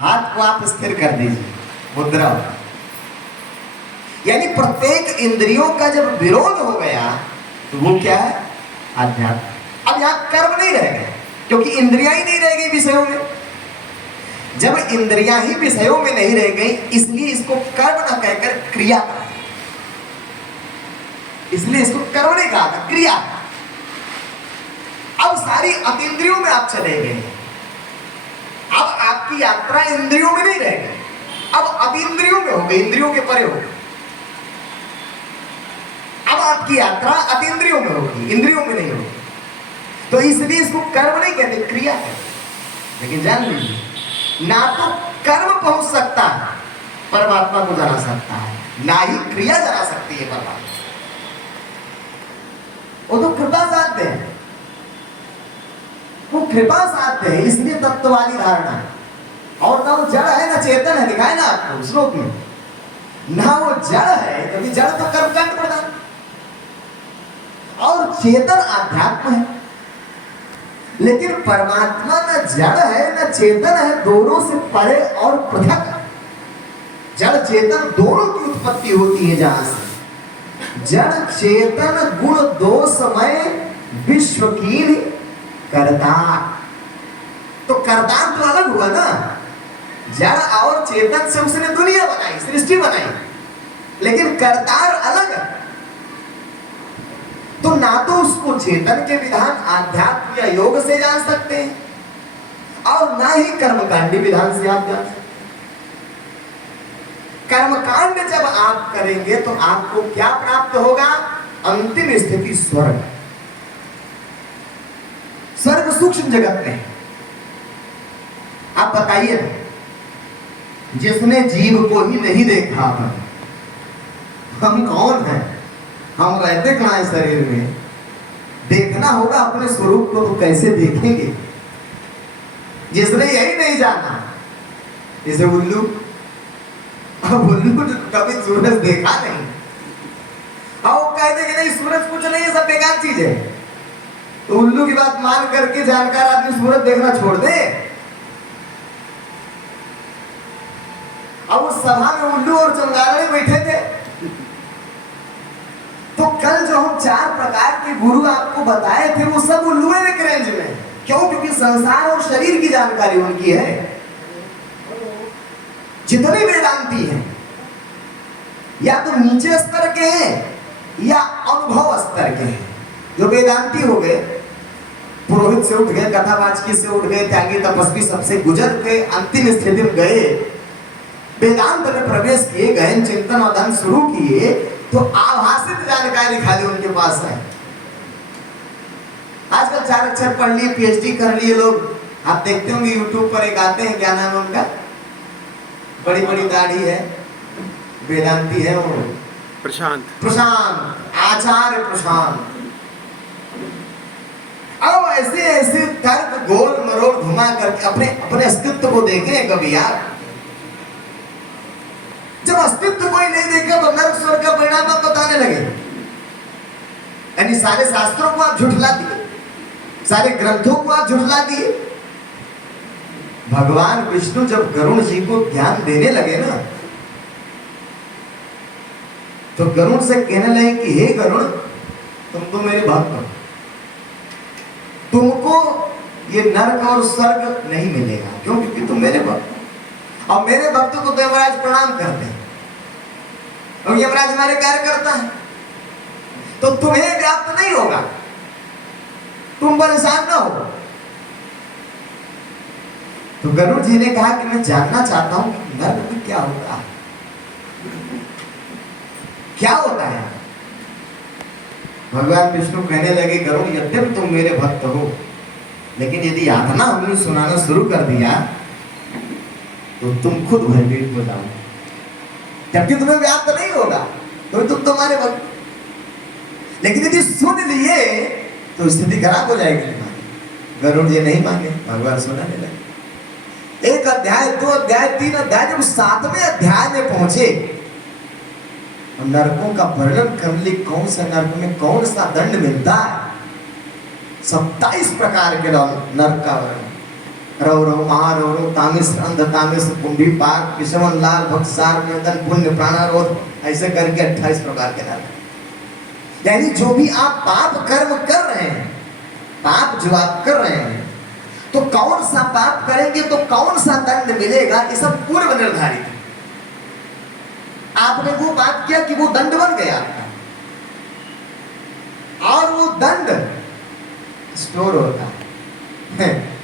हाथ को आप स्थिर कर दीजिए, मुद्रा। यानी प्रत्येक इंद्रियों का जब विरोध हो गया तो वो क्या है? अध्यात्म। अब यहां कर्म नहीं रह गए, क्योंकि इंद्रियां ही नहीं रह गई विषयों में। जब इंद्रियां ही विषयों में नहीं रह गई, इसलिए इसको कर्म न कहकर क्रिया कहा, इसलिए इसको कर्म नहीं कहा था, क्रिया। अब सारी अतीन्द्रियों में आप चले गए, अब आपकी यात्रा इंद्रियों में नहीं रह गई, अब अतीन्द्रियों में हो गई, इंद्रियों के परे हो गई। अब आपकी यात्रा अतीन्द्रियों में होगी, इंद्रियों में नहीं होगी। तो इसलिए इसको कर्म नहीं कहते, क्रिया कहते। लेकिन जान लीजिए, ना तो कर्म पहुंच सकता है परमात्मा को जाना सकता है, ना ही क्रिया जाना सकती है परमात्मा। वो तो कृपा साध्य है, वो कृपा साध्य है, इसलिए तत्व वाली धारणा है। और ना वो जड़ है ना चेतन है, दिखाए ना आपको श्लोक में, ना वो जड़ है, क्योंकि जड़ तो कर्मकांड प्रधान, और चेतन आध्यात्म है। लेकिन परमात्मा न जड़ है न चेतन है, दोनों से परे और पृथक। जड़ चेतन दोनों की उत्पत्ति होती है जहां से। जड़ चेतन गुण दोषमय विश्व की कर्ता, तो कर्ता तो अलग हुआ ना। जड़ और चेतन से उसने दुनिया बनाई, सृष्टि बनाई, लेकिन कर्तार अलग है। तो ना तो उसको चेतन के विधान आध्यात्म या योग से जान सकते हैं, और ना ही कर्मकांडी विधान से आप जान सकते हैं। कर्मकांड जब आप करेंगे तो आपको क्या प्राप्त होगा? अंतिम स्थिति स्वर्ग। स्वर्ग सूक्ष्म जगत में। आप बताइए, जिसने जीव को ही नहीं देखा, हम कौन हैं? हम रहते कहां है शरीर में? देखना होगा अपने स्वरूप को, तो कैसे देखेंगे? जिसने यही नहीं जाना, जैसे उल्लू, अब उल्लू कभी सूरज देखा नहीं, और कहते कि नहीं सूरज कुछ नहीं है, सब बेकार चीज है, तो उल्लू की बात मान करके जानकार आदमी सूरज देखना छोड़ दे। अब उस सभा में उल्लू और चमगादड़ बैठे थे। तो कल जो हम 4 प्रकार के गुरु आपको बताए थे, वो सब उल्लू के रेंज में। क्यों? क्योंकि संसार और शरीर की जानकारी उनकी है। जितने वेदांती हैं, या तो नीचे स्तर के हैं या अनुभव स्तर के हैं। जो वेदांती हो गए, पुरोहित से उठ गए, कथावाचकी से उठ गए, त्यागी तपस्वी सबसे गुजर के अंतिम स्थिति में गए, वेदांत में प्रवेश किए, गहन चिंतन और अध्ययन शुरू किए, तो आभासित जानकारी खाली उनके पास है। आजकल 4 अक्षर पढ़ लिए, पीएचडी कर लिए लोग। आप देखते होंगे यूट्यूब पर एक आते हैं, क्या नाम है उनका? बड़ी बड़ी दाढ़ी है, वेदांती है वो, प्रशांत, आचार्य प्रशांत। अब ऐसे ऐसे तर्क गोल मरोड़ घुमा करके अपने अस्तित्व को देखें कभी यार। जब अस्तित्व कोई नहीं देखेगा तो नरक स्वर्ग का परिणाम आप बताने लगे। यानी सारे शास्त्रों को आप झुठला दिए, सारे ग्रंथों को आप झुठला दिए। भगवान विष्णु जब गरुण जी को ज्ञान देने लगे ना, तो गरुण से कहने लगे कि हे गरुण, तुम तो मेरे भक्त हो, तुमको ये नरक और स्वर्ग नहीं मिलेगा। क्यों? क्योंकि तुम मेरे भक्त हो, और मेरे भक्त को तो यमराज प्रणाम करते हैं, और यमराज हमारे कार्य करता है, तो तुम्हें व्याप्त नहीं होगा, तुम परेशान ना हो। तो गरुड़ जी ने कहा कि मैं जानना चाहता हूं कि नरक में क्या होता है, क्या होता है। भगवान विष्णु कहने लगे, गरुड़ यद्यपि तुम मेरे भक्त हो, लेकिन यदि यातना हमने सुनाना शुरू कर दिया तो तुम खुद भयभीत हो जाओगे, जबकि तुम्हें व्याप्त नहीं होगा, तो तुम तुम्हारे भक्त। लेकिन यदि सुन लिए तो स्थिति खराब हो जाएगी। गरुड़ जी नहीं माने, भगवान सुनाने लगे। 1 अध्याय, 2 अध्याय, 3 अध्याय, जब 7वें अध्याय में पहुंचे, नरकों का वर्णन कर ली, कौन सा नरक में कौन सा दंड मिलता है। 27 प्रकार के नरक का वर्णन। रव रव महारव रव तामिस अंध तामिस कुंभी पाक विषमन लाल भक्सार नियंत्रण पुण्य प्राणारोध, ऐसे करके 28 प्रकार के नाम। यानी जो भी आप पाप कर्म कर रहे हैं, पाप जो आप कर रहे हैं, तो कौन सा पाप करेंगे तो कौन सा दंड मिलेगा, ये सब पूर्व निर्धारित है। आपने वो पाप किया कि वो दंड बन गया आपका, और वो दंड स्टोर होता है